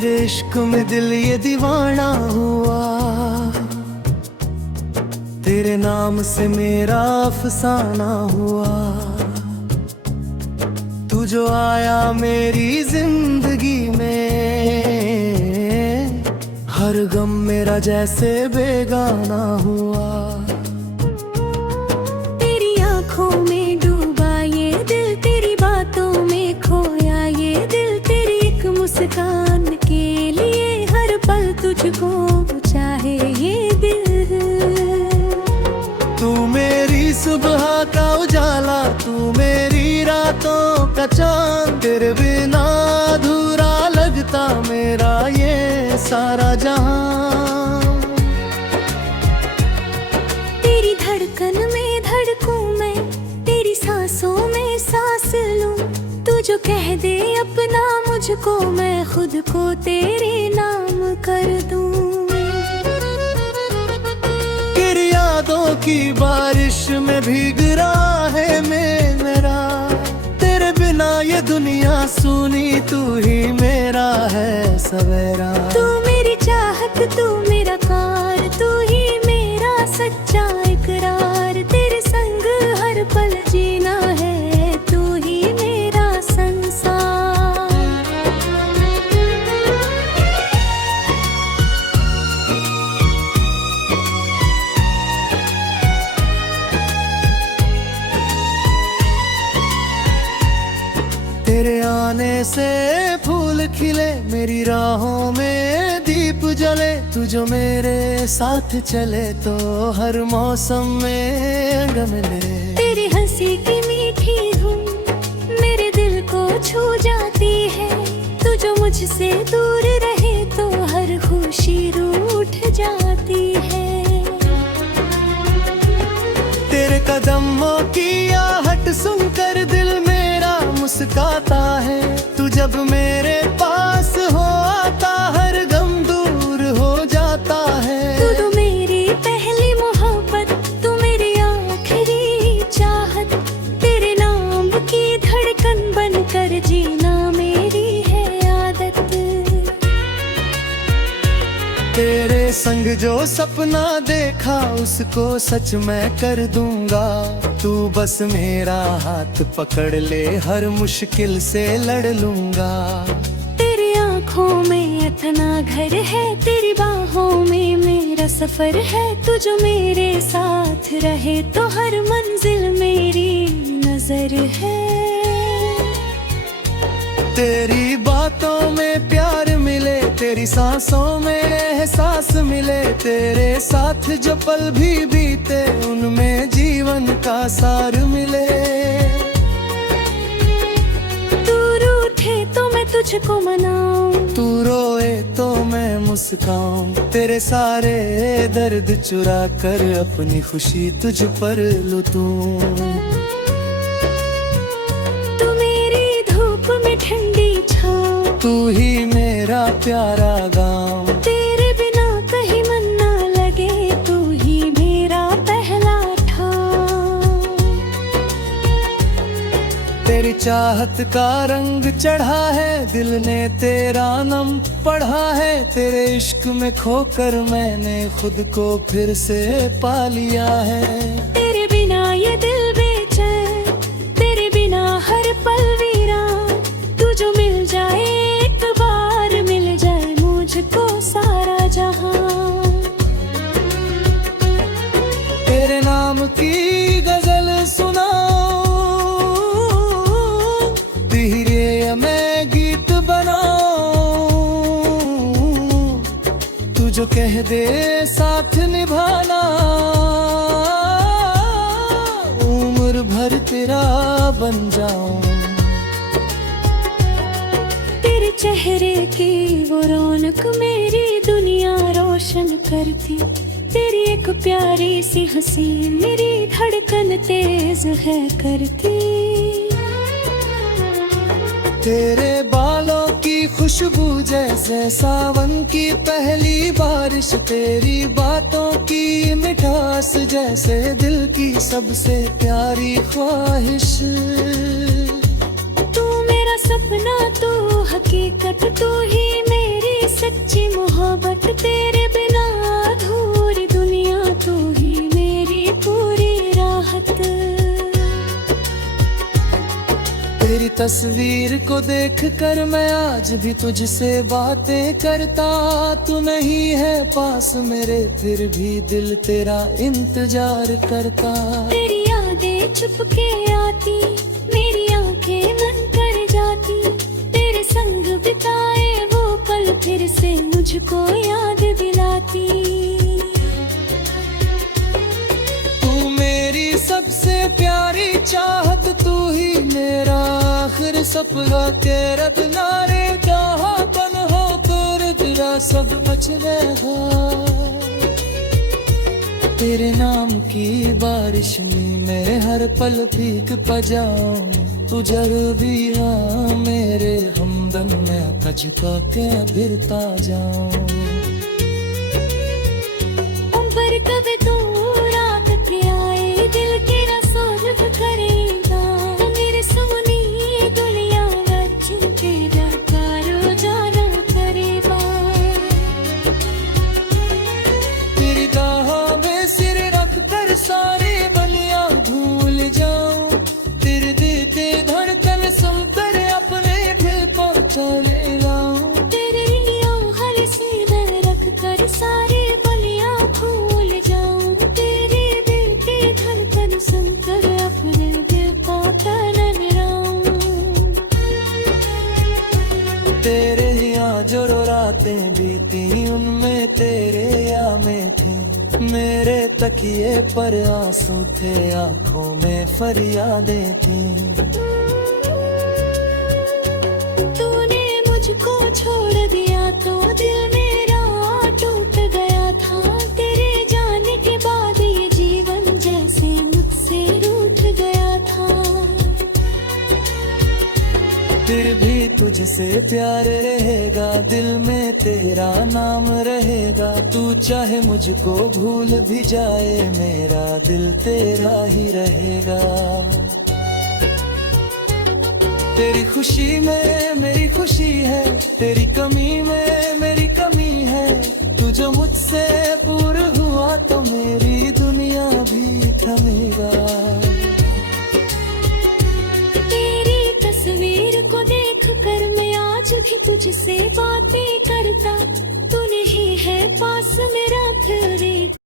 तेरे इश्क में दिल ये दीवाना हुआ, तेरे नाम से मेरा अफसाना हुआ। तू जो आया मेरी जिंदगी में, हर गम मेरा जैसे बेगाना हुआ। तेरी आंखों में डूबा ये दिल, तेरी बातों में खोया ये दिल, तेरी एक मुस्कान के लिए हर पल तुझको चाहे ये दिल। तू मेरी सुबह का उजाला, तू मेरी रातों का चांद, तेरे बिना अधूरा लगता मेरा ये सारा जहां। तेरी धड़कन में धड़कूं मैं, तेरी सांसों में सांस लूं। तू जो कह दे अपना मुझको, मैं खुद को तेरे नाम कर दूं। तेरी यादों की बारिश में भीग रहा है मेरा, तेरे बिना ये दुनिया सुनी, तू ही मेरा है सवेरा। तू मेरी चाहत, तू मेरा कार, तू ही मेरा सच्चा इकरार। तेरे संग हर पल जीना है, तू ही मेरा संसार। तेरे आने से फूल खिले, मेरी राहों में दीप जले। तू जो मेरे साथ चले तो हर मौसम में रंग मिले। तेरी हंसी की मीठी धुन मेरे दिल को छू जाती है। तू जो मुझसे दूर रहे तो हर खुशी रूठ जाती है। तेरे कदमों की आहट सुनकर दिल मेरा मुस्काता है। तू जब मेरे पास हो आता, हर गम दूर हो जाता है। तू मेरी पहली मोहब्बत, तू मेरी आखिरी चाहत। तेरे नाम की धड़कन बनकर जीना मेरी है आदत। तेरे संग जो सपना देखा, उसको सच मैं कर दूंगा। तू बस मेरा हाथ पकड़ ले, हर मुश्किल से लड़ लूंगा। तेरी आंखों में इतना घर है, तेरी बाहों में मेरा सफर है। तू जो मेरे साथ रहे तो हर मंजिल मेरी नजर है। तेरी बातों में प्यार मिले, तेरी सांसों में एहसास मिले। तेरे साथ जो पल भी बीते, उनमें जीवन का सार मिले। तू रूठे तो मैं तुझको मनाऊं, तू रोए तो मैं मुस्काऊं। तेरे सारे दर्द चुरा कर अपनी खुशी तुझ पर लुटूं। तू मेरी धूप में ठंडी छाँव, तू ही मेरा प्यारा गाँव। तेरे बिना कहीं मन ना लगे, तू ही मेरा पहला ठाव। तेरी चाहत का रंग चढ़ा है, दिल ने तेरा नाम पढ़ा है। तेरे इश्क में खोकर मैंने खुद को फिर से पा लिया है। तेरे बिना ये दिल बेचैन, तेरे बिना हर पल वीरान। तू जो मिल जाए एक बार, मिल जाए मुझको सारा जहां। तेरे नाम की गजल सुनाऊं, धीरे मैं गीत बनाऊं। तू जो कह दे साथ निभाना, उम्र भर तेरा बन जाऊं। तेरे चेहरे की वो रौनक मेरी दुनिया रोशन करती। तेरी एक प्यारी सी हंसी मेरी धड़कन तेज है करती। तेरे बालों की खुशबू जैसे सावन की पहली बारिश। तेरी बातों की मिठास जैसे दिल की सबसे प्यारी ख्वाहिश। तू मेरा सपना, तू हकीकत, तू ही मेरी सच्ची मोहब्बत तेरे बिना अधूरी दुनिया तू ही मेरी पूरी राहत। तेरी तस्वीर को देख कर मैं आज भी तुझसे बातें करता। तू नहीं है पास मेरे फिर भी दिल तेरा इंतजार करता। तेरी यादें चुपके आती, मेरी आंखें मन कर जाती। तेरे संग बिताए वो पल फिर से मुझको याद दिलाती। तू मेरी सबसे प्यारी चाहत, तू ही मेरा आखिर सपना। तेरा नारे कहा तन हो तेरे तेरा सब मचलेगा। तेरे नाम की बारिश में मैं हर पल भीग पजाऊं। तू जर भी हाँ मेरे हमदम में तजका के फिरता जाऊं। उम्र कब तो रात के आए दिल तेरा सोलफ करेगा। मेरे सुनी दुनिया वचन तेरा कारो जाना करेगा। तेरी दाहा में सिर रख कर सारे बलियां भूल जाऊं। तेरे देते धड़कन सुनकर अपने दिल पर चले लाऊं। तेरे लियो हर सीधे रख कर सारे बलियां भूल जाऊं। तेरे दिल के धड़कन सुनकर अपने दिल को तन लाऊं। तेरे यहाँ जो रातें बीती उनमें तेरे यादें थी। मेरे तकिए पर आंसू थे, आंखों में फरियादें थी। तूने मुझको छोड़ दिया तो दिल मेरा टूट गया था। तेरे जाने के बाद ये जीवन जैसे मुझसे रूठ गया था। फिर भी तुझसे प्यार रहेगा, दिल में तेरा नाम रहेगा। तू चाहे मुझको भूल भी जाए मेरा दिल तेरा ही रहेगा। तेरी खुशी में मेरी खुशी है, तेरी कमी में मेरी कमी है। तू जो मुझसे दूर हुआ तो मेरी दुनिया भी थमेगा। तेरी तस्वीर को देख कर मैं आज भी तुझसे बातें करता। तू नहीं है पास मेरा फिर